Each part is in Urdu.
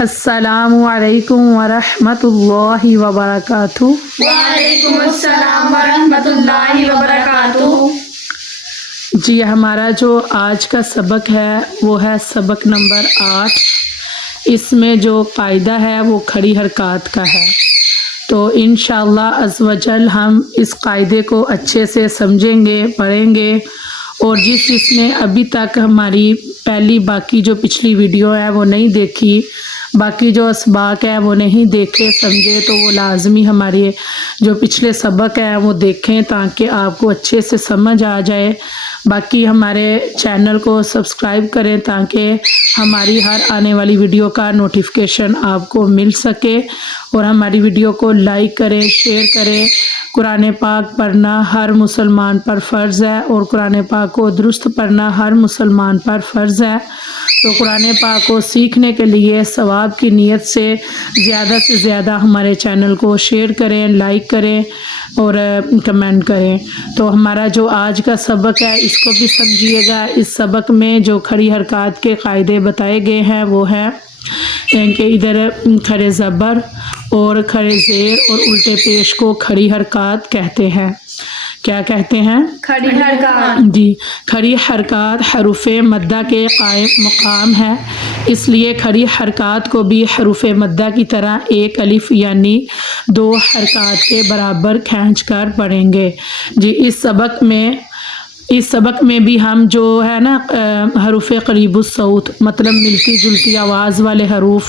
السلام علیکم ورحمۃ اللہ وبرکاتہ۔ وعلیکم السلام ورحمۃ اللہ وبرکاتہ۔ جی ہمارا جو آج کا سبق ہے وہ ہے سبق نمبر 8۔ اس میں جو قاعدہ ہے وہ کھڑی حرکات کا ہے، تو انشاءاللہ عز و جل ہم اس قاعدے کو اچھے سے سمجھیں گے، پڑھیں گے، اور جس نے ابھی تک ہماری باقی جو پچھلی ویڈیو ہے وہ نہیں دیکھی، باقی جو اسباق ہے وہ نہیں دیکھے سمجھے، تو وہ لازمی ہمارے جو پچھلے سبق ہیں وہ دیکھیں تاکہ آپ کو اچھے سے سمجھ آ جائے۔ باقی ہمارے چینل کو سبسکرائب کریں تاکہ ہماری ہر آنے والی ویڈیو کا نوٹیفیکیشن آپ کو مل سکے، اور ہماری ویڈیو کو لائک کریں، شیئر کریں۔ قرآن پاک پڑھنا ہر مسلمان پر فرض ہے، اور قرآن پاک کو درست پڑھنا ہر مسلمان پر فرض ہے، تو قرآن پاک کو سیکھنے کے لیے ثواب کی نیت سے زیادہ ہمارے چینل کو شیئر کریں، لائک کریں اور کمنٹ کریں۔ تو ہمارا جو آج کا سبق ہے اس کو بھی سمجھیے گا۔ اس سبق میں جو کھڑی حرکات کے قاعدے بتائے گئے ہیں وہ ہے کہ ادھر کھڑے زبر اور کھڑے زیر اور الٹے پیش کو کھڑی حرکات کہتے ہیں۔ کیا کہتے ہیں؟ کھڑی حرکات۔ جی، کھڑی حرکات حروف مدہ کے قائم مقام ہے، اس لیے کھڑی حرکات کو بھی حروف مدہ کی طرح ایک الف یعنی 2 حرکات کے برابر کھینچ کر پڑھیں گے۔ جی اس سبق میں بھی ہم جو ہے نا حروف قریب الصوت مطلب ملتی جلتی آواز والے حروف،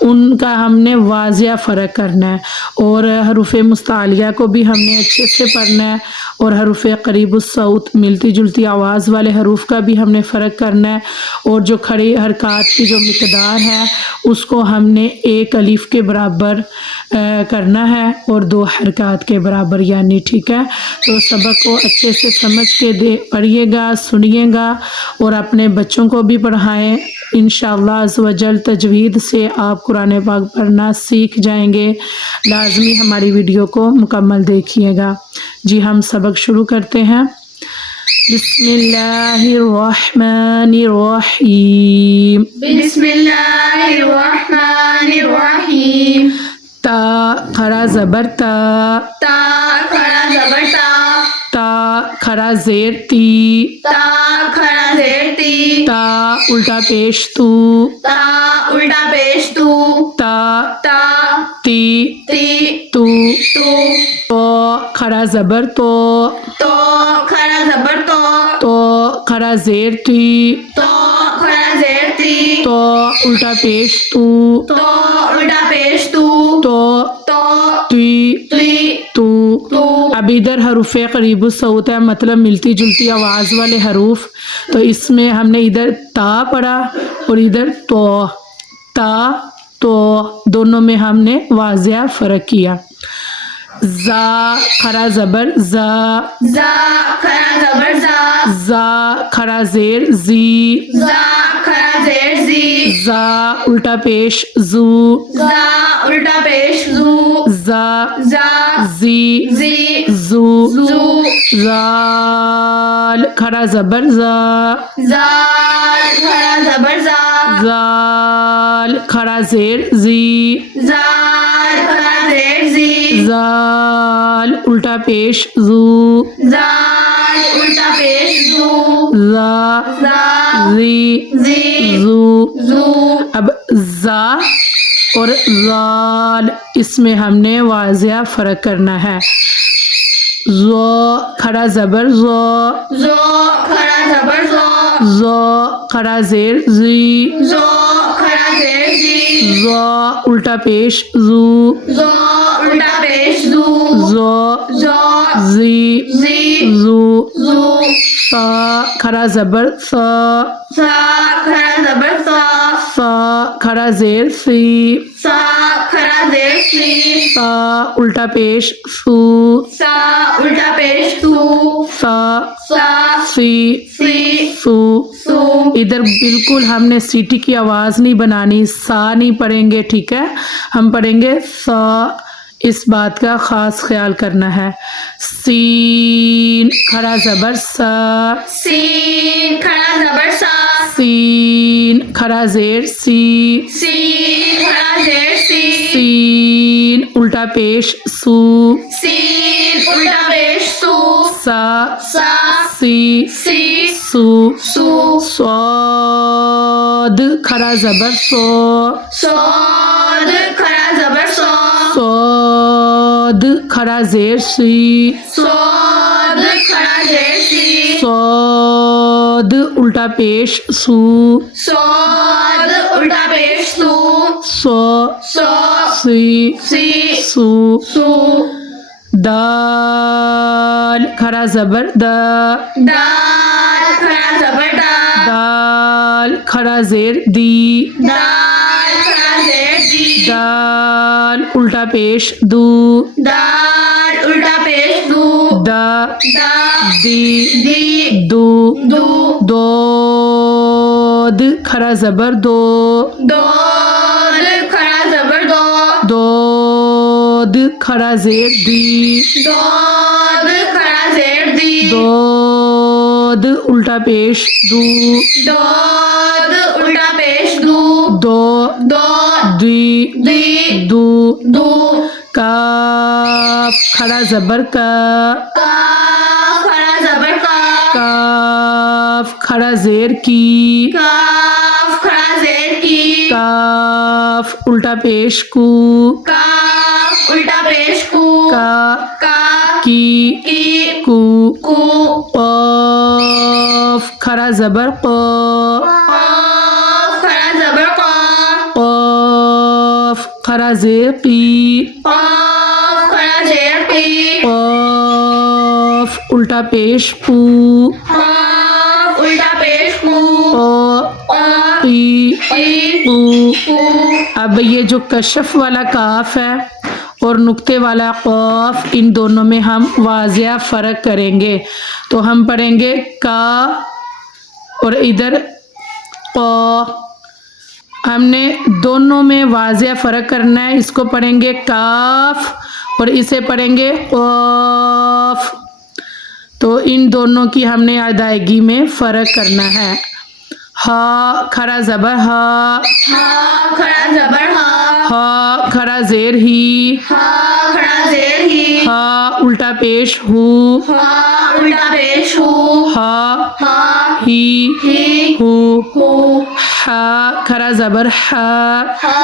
ان کا ہم نے واضح فرق کرنا ہے، اور حروف مستعلیہ کو بھی ہم نے اچھے سے پڑھنا ہے، اور حروف قریب الصوت ملتی جلتی آواز والے حروف کا بھی ہم نے فرق کرنا ہے، اور جو کھڑی حرکات کی جو مقدار ہے اس کو ہم نے 1 الف کے برابر کرنا ہے اور 2 حرکات کے برابر یعنی، ٹھیک ہے؟ تو سبق کو اچھے سے سمجھ کے پڑھیے گا، سنیے گا، اور اپنے بچوں کو بھی پڑھائیں۔ انشاءاللہ عز و جل تجوید سے آپ قرآن پاک پڑھنا سیکھ جائیں گے۔ لازمی ہماری ویڈیو کو مکمل دیکھیے گا۔ جی ہم سبق شروع کرتے ہیں۔ بسم اللہ الرحمن الرحیم۔ بسم اللہ الرحمن الرحیم۔ تا کھڑا زبر تا، تا کھڑا زبر تا، تا کھڑا زیر تی، تا کھڑا زیر تی، تا الٹا پیش تو، تا الٹا پیش تو، تا تا تی تی تو، تو، تو کھڑا زبر تو، تو کھڑا زبر تو، تو کھڑا زیر تی، تو کھڑا زیر تی، تو الٹا پیش تو، تو الٹا پیش تو، تو تو تی تی تو۔ تو۔ اب ادھر حروف قریب الصوت ہے مطلب ملتی جلتی آواز والے حروف، تو اس میں ہم نے ادھر تا پڑھا اور ادھر تو، تا تو، دونوں میں ہم نے واضح فرق کیا۔ زا کھڑا زبر زا، زا کھڑا زبر زا، زا کھڑا زیر زی، زا کھڑا زیر زی، زا الٹا پیش زو، زا الٹا پیش زو، زا زا زی زی، زو، زو، زال کھڑا زبر زا، زال کھڑا زبر زا، زال کھڑا زیر زی، زال کھڑا زیر زی، زال الٹا پیش زو، زال الٹا پیش زو، زا زا زی زی، زو۔ زو۔ اب زا اور زال اس میں ہم نے واضح فرق کرنا ہے۔ زو کھڑا زبر زو، زو کھڑا زبر زو، زو کھڑا زیر زی، زو کھڑا زیر زی، زو الٹا پیش زو، زو الٹا پیش زو، زو زو زی زی، زو۔ زو۔ سا کھڑا زبر سا، سا کھڑا زبر سا، سا کھڑا زیر سی، سا کھڑا زیر سی، سا الٹا پیش سو، سا الٹا پیش سو، سا سا سی سی، سو۔ سو۔ ادھر بالکل ہم نے سیٹی کی آواز نہیں بنانی، سا نہیں پڑھیں گے، ٹھیک ہے؟ ہم پڑھیں گے سا، اس بات کا خاص خیال کرنا ہے. سین کھڑا زبر سا. سین کھڑا زبر سا. سین کھڑا زیر سی. سین کھڑا زیر سی. سین الٹا پیش سو. سین الٹا پیش سو. سا. سا. سی. سی. سو. سو. صاد کھڑا زبر سو. صاد کھڑا زبر سو. صاد کھڑا زیر سی. صاد کھڑا زیر سی. صاد الٹا پیش سو. صاد الٹا پیش سو. سو. سو. سی. سی. سو. سو. دال کھڑا زبر دا. دال کھڑا زبر دا. دال کھڑا زیر دی. دال کھڑا زیر دی. دال الٹا پیش دو. دال الٹا پیش دو. دا. دا. دی. دی. دو. دو. دود کھڑا زبر دو. دود کھڑا زبر دو. دود کھڑا زیر دی. دود کھڑا زیر دی. دود الٹا پیش دو. دود الٹا پیش دو. دو. دو. دی. دی. دو. دو. کاف کھڑا زبر کا. کاف کھڑا زبر کا. کاف کھڑا زیر کی. کاف کھڑا زیر کی. کاف الٹا پیش کو. کاف الٹا پیش کو. کا. کا. کی. کی. کو. کو. قاف کھڑا زبر قا. قاف کھڑا زبر قا. قاف کھڑا زیر قی. قاف کھڑا زیر قی. قاف الٹا پیش قو. قاف الٹا پیش قو. قا. قا. قی. قی. قو. قو. اب یہ جو کشف والا کاف ہے اور نقطے والا قاف، ان دونوں میں ہم واضح فرق کریں گے. تو ہم پڑھیں گے کا اور ادھر قا. ہم نے دونوں میں واضح فرق کرنا ہے. اس کو پڑھیں گے کاف اور اسے پڑھیں گے قاف. تو ان دونوں کی ہم نے ادائیگی میں فرق کرنا ہے. ہا کھڑا زبر ہا. ہا کھڑا زبر ہا. ہا کھڑا زیر ہی. ہا کھڑا زیر ہی. ہا الٹا پیش ہو. ہا الٹا پیش ہو. ہا. ہا. ہی. ہی. ہو. ہو. ہا کھڑا زبر ہا. ہا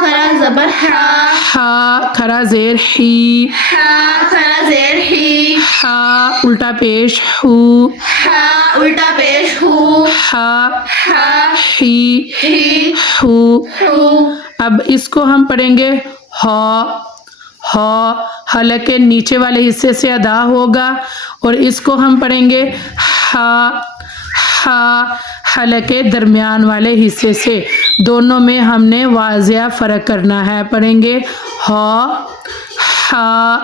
کھڑا زبر ہا. ہا کھڑا زیر ہی. ہا کھڑا زیر ہی. ہا الٹا پیش ہو. ہا الٹا پیش ہو. ہا. ہا. ہی. ہی. ہو. ہو. اب اس کو ہم پڑھیں گے ہا. ہا حلقے نیچے والے حصے سے ادا ہوگا اور اس کو ہم پڑھیں گے ہا. ہا حلقے درمیان والے حصے سے. دونوں میں ہم نے واضح فرق کرنا ہے. پڑھیں گے ہا. ہا.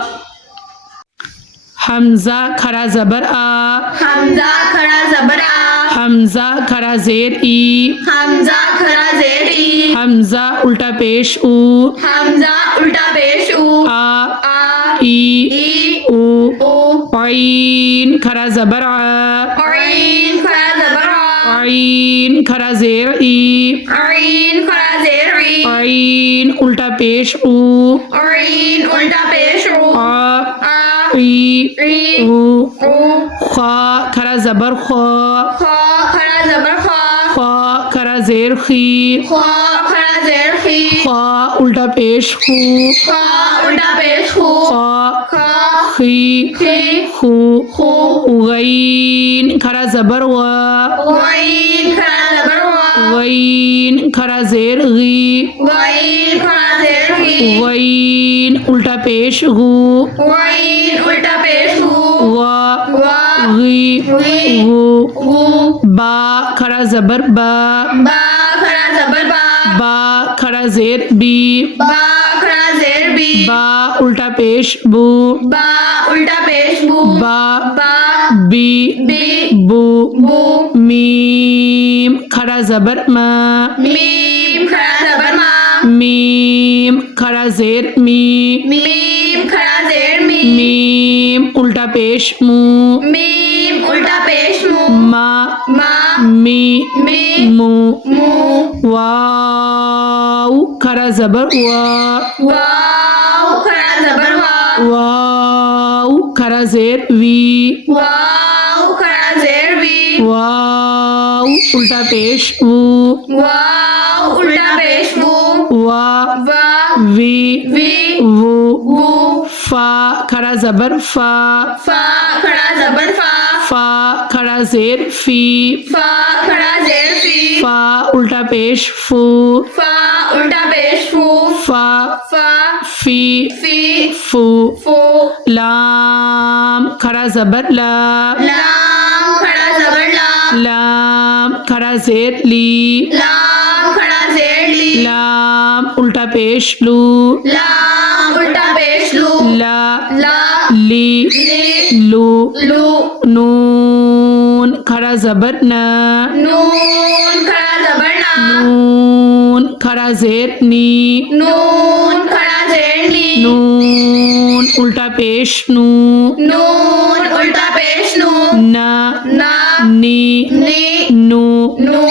حمزہ کھڑا زبر آ. حمزہ کھڑا زبر آ. حمزہ کھڑا زیر ای. حمزہ کھڑا زیر ای. حمزہ الٹا پیش او. حمزہ الٹا پیش او. آ. آ. ای. ای. او. او. عین کھڑا زبر آ. عین کھڑا زبر آ. عین کھڑا زیر ای. عین کھڑا زیر ای. عین الٹا پیش او. عین الٹا پیش او. آ. آ. ای. ای. او. او. خا کھڑا زبر خا. خا کھڑا زبر خا. خا کھڑا زیر خی. خا کھڑا زیر خی. خا الٹا پیش خو. خا الٹا پیش خو. خا. خا. خی. خی. خو. خو. غین کھڑا زبر غا. غین کھڑا زبر غا. غین کھڑا زیر غی. غین کھڑا زیر غی. غین الٹا پیش غو. غین الٹا پیش غو. غا. غا. غی. غی. غو. غو. با کھڑا زبر با. با کھڑا زبر با. با کھڑا زیر بی. با کھڑا زیر بی. با الٹا پیش بو. با الٹا پیش بو. با. با. بی. بی. بو. بو. میم کھڑا زبر ما. میم کھڑا زبر ما. میم کھڑا زیر می. میم میم الٹا پیش مو میم الٹا پیش مو ما ما می می مو مو واو کھڑا زبر وا واو کھڑا زبر وا واو کھڑا زیر وی واو کھڑا زیر وی واو الٹا پیش وو واو الٹا پیش وو وا وا وی وی وو وو فا کھڑا زبر فا فا کھڑا زبر فا فا کھڑا زیر فی فا کھڑا زیر فی فا الٹا پیش فو فا الٹا پیش فو فا فا فی فی فو فو لام کھڑا زبر لا لام کھڑا زبر لا لام کھڑا زیر لی لام کھڑا زیر لی لام الٹا پیش لو لام الٹا پیش لو لا لا لی لی لو لو نون کھڑا زبر نا نون کھڑا زبر نا نون کھڑا زیر نی نون کھڑا زیر نی نون الٹا پیش نو نون الٹا پیش نو نا نا نی نی نو نو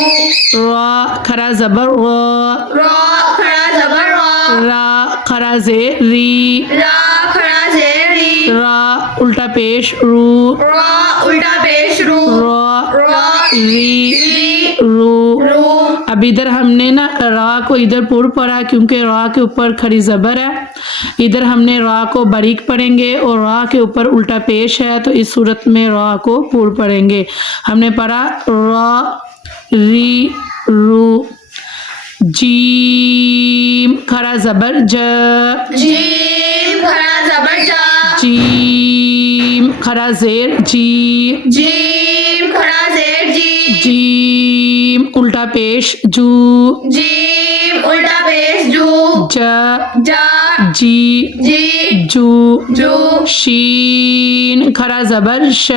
را کھڑا زبر را را کھڑا زبر را را کھڑا زیر ری را کھڑا زیر ری را الٹا پیش رو را الٹا پیش رو را را ری ری رو رو اب ادھر ہم نے نا را کو ادھر پور پڑھا کیونکہ را کے اوپر کھڑی زبر ہے ادھر ہم نے را کو باریک پڑھیں گے اور را کے اوپر الٹا پیش ہے تو اس صورت میں را کو پور پڑھیں گے ہم نے پڑھا را ری رو جیم کھڑا زبر ج جیم کھڑا زبر جا جیم کھڑا زیر جی جیم کھڑا زیر جی جیم الٹا پیش جو جیم الٹا پیش جو ج جا جی جی جو جو شین کھڑا زبر ش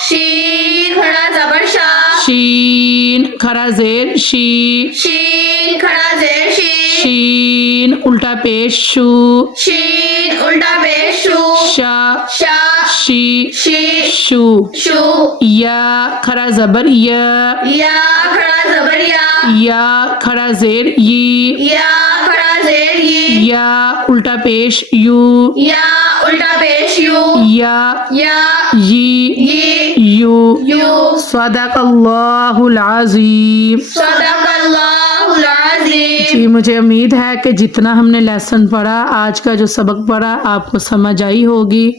شین کھڑا زبر شا شین کھڑا زیر شی شین کھڑا زیر شی شین الٹا پیش شو شین الٹا پیش شو شا شا شی شی شو شو یا کھڑا زبر یا یا کھڑا زبر یا یا کھڑا زیر ی یا کھڑا زیر ی یا الٹا پیش یو یا الٹا پیش یو یا یا ی یو یو صدق اللہ العظیم صدق اللہ العظیم جی مجھے امید ہے کہ جتنا ہم نے لیسن پڑھا آج کا جو سبق پڑھا آپ کو سمجھ آئی ہوگی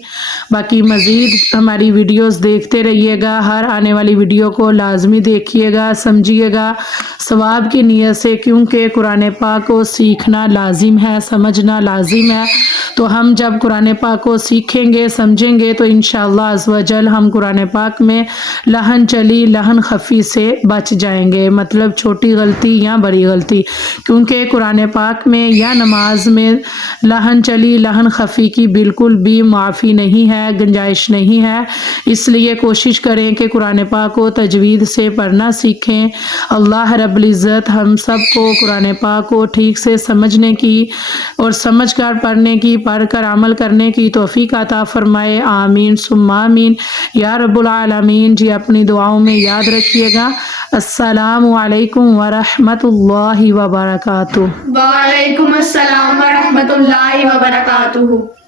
باقی مزید ہماری ویڈیوز دیکھتے رہیے گا ہر آنے والی ویڈیو کو لازمی دیکھیے گا سمجھیے گا ثواب کی نیت سے کیونکہ قرآن پاک کو سیکھنا لازم ہے سمجھنا لازم ہے تو ہم جب قرآن پاک کو سیکھیں گے سمجھیں گے تو انشاءاللہ عز و جل ہم قرآن پاک میں لہن چلی لہن خفی سے بچ جائیں گے مطلب چھوٹی غلطی یا بڑی غلطی کیونکہ قرآن پاک میں یا نماز میں لہن چلی لہن خفی کی بالکل بھی معافی نہیں ہے گنجائش نہیں ہے اس لیے کوشش کریں کہ قرآن پاک کو تجوید سے پڑھنا سیکھیں اللہ رب العزت ہم سب کو قرآن پاک کو ٹھیک سے سمجھنے کی اور سمجھ کر پڑھنے کی پڑھ کر عمل کرنے کی توفیق عطا فرمائے آمین ثم آمین یا رب العالمین جی اپنی دعاؤں میں یاد رکھیے گا السلام علیکم ورحمۃ اللہ وبرکاتہ وعلیکم السلام ورحمۃ اللہ وبرکاتہ